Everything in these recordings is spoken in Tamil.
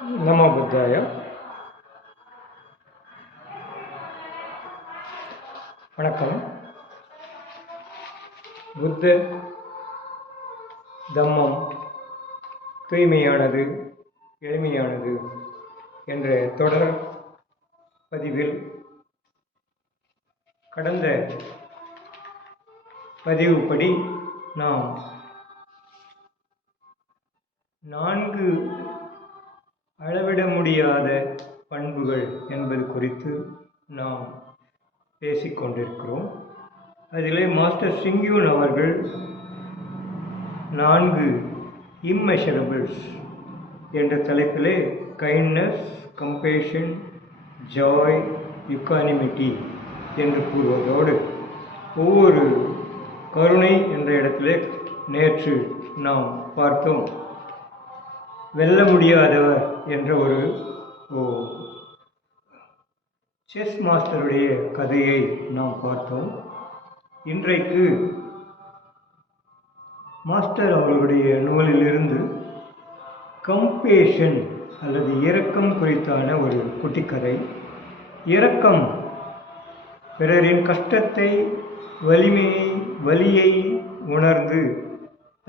நமோ புத்தாய வணக்கம் புத்த தம்மம் தூய்மையானது எளிமையானது என்ற தொடர் பதிவில் கடந்த பதிவுப்படி நாம் நான்கு அளவிட முடியாத பண்புகள் என்பது குறித்து நாம் பேசிக்கொண்டிருக்கிறோம். அதிலே மாஸ்டர் சிங்கியூன் அவர்கள் நான்கு இம்மெஷரபிள்ஸ் என்ற தலைப்பிலே கைண்ட்னஸ் கம்பேஷன் ஜாய் யுக்கானிமிட்டி என்று கூறுவதோடு ஒவ்வொரு கருணை என்ற இடத்திலே நேற்று நாம் பார்த்தோம். வெல்ல முடியாதவர் என்ற ஒரு செஸ் மாஸ்டருடைய கதையை நாம் பார்த்தோம். இன்றைக்கு மாஸ்டர் அவர்களுடைய நூலிலிருந்து கம்பேஷன் அல்லது இரக்கம் குறித்தான ஒரு குட்டிக்கதை. இரக்கம் பிறரின் கஷ்டத்தை வலிமையை வலியை உணர்ந்து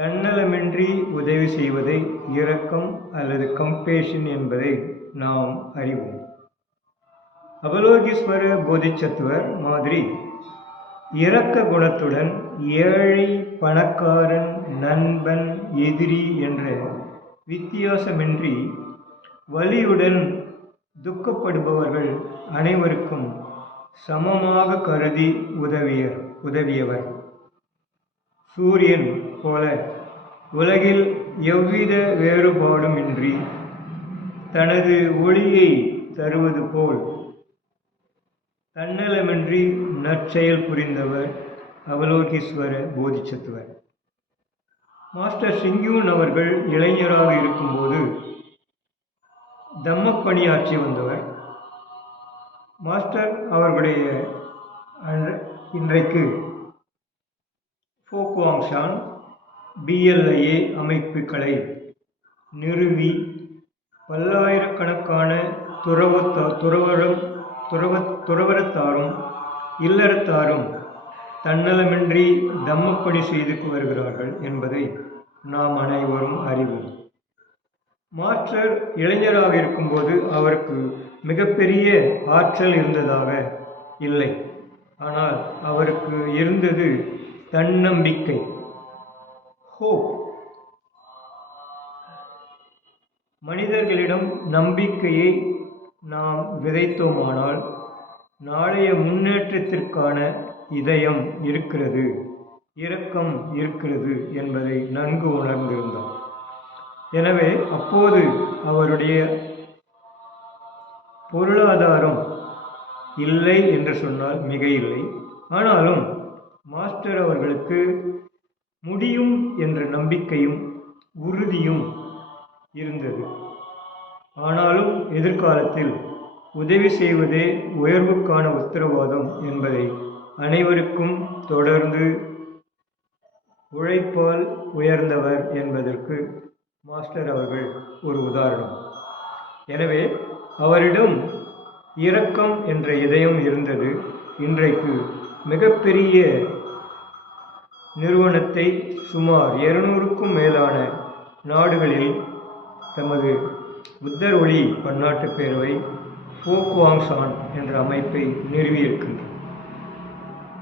தன்னலமின்றி உதவி செய்வதை இரக்கம் அல்லது கம்பேஷன் என்பதை நாம் அறிவோம். அவலோகீஸ்வர போதிச்சத்துவர் மாதிரி இரக்க குணத்துடன் ஏழை பணக்காரன் நண்பன் எதிரி என்ற வித்தியாசமின்றி வலியுடன் துக்கப்படுபவர்கள் அனைவருக்கும் சமமாக கருதி உதவியர் உதவியவர். சூரியன் போல உலகில் எவ்வித வேறுபாடுமின்றி தனது ஒளியை தருவது போல் தன்னலமின்றி நற்செயல் புரிந்தவர் அவலோகீஸ்வர போதிச்சத்துவர் மாஸ்டர் சிங்கியூன் அவர்கள் இளைஞராக இருக்கும்போது தம்மப்பணியாற்றி வந்தவர். மாஸ்டர் அவர்களுடைய இன்றைக்கு ஃபோக்வாங்ஷான் பிஎல்ஐஏ அமைப்புகளை நிறுவி பல்லாயிரக்கணக்கான துறவத்தா துறவரம் துறவ துறவரத்தாரும் இல்லறத்தாரும் தன்னலமின்றி தம்மப்பணி செய்து வருகிறார்கள் என்பதை நாம் அனைவரும் அறிவோம். மாற்றர் இளைஞராக இருக்கும்போது அவருக்கு மிகப்பெரிய ஆற்றல் இருந்ததாக இல்லை. ஆனால் அவருக்கு இருந்தது தன்னம்பிக்கை. ஹோப் மனிதர்களிடம் நம்பிக்கையை நாம் விதைத்தோமானால் நாளைய முன்னேற்றத்திற்கான இதயம் இருக்கிறது இரக்கம் இருக்கிறது என்பதை நன்கு உணர்ந்திருந்தார். எனவே அப்போது அவருடைய பொருளாதாரம் இல்லை என்று சொன்னால் மிக இல்லை ஆனாலும் மாஸ்டர் அவர்களுக்கு முடியும் என்ற நம்பிக்கையும் உறுதியும் இருந்தது. ஆனாலும் எதிர்காலத்தில் உதவி செய்வதே உயர்வுக்கான உத்தரவாதம் என்பதை அனைவருக்கும் தொடர்ந்து உழைப்பால் உயர்ந்தவர் என்பதற்கு மாஸ்டர் அவர்கள் ஒரு உதாரணம். எனவே அவரிடம் இரக்கம் என்ற இதயம் இருந்தது. இன்றைக்கு மிகப்பெரிய நிறுவனத்தை சுமார் இருநூறுக்கும் மேலான நாடுகளில் தமது புத்தர் ஒளி பன்னாட்டு பேரவை ஃபோக்வாங்சான் என்ற அமைப்பை நிறுவியிருக்கின்றார்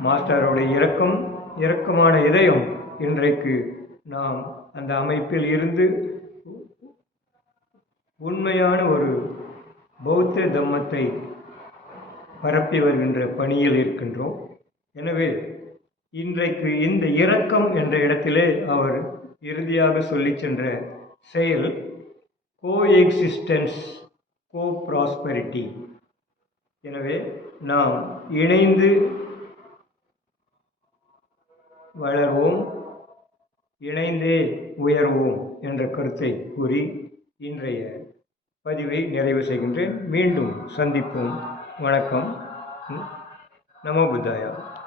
மாஸ்டருடைய இரக்கம் இரக்கமான இதயம் இன்றைக்கு நாம் அந்த அமைப்பில் இருந்து உண்மையான ஒரு பௌத்த தம்மத்தை பரப்பி வருகின்ற பணியில் இருக்கின்றோம். எனவே இன்றைக்கு இந்த இரக்கம் என்ற இடத்திலே அவர் இறுதியாக சொல்லி சென்ற செயல் கோ எக்ஸிஸ்டன்ஸ் கோ ப்ராஸ்பரிட்டி எனவே நாம் இணைந்து வளர்வோம் இணைந்தே உயர்வோம் என்ற கருத்தை கூறி இன்றைய பதிவை நிறைவு செய்கின்றேன். மீண்டும் சந்திப்போம். வணக்கம். நமோ புத்தாயா.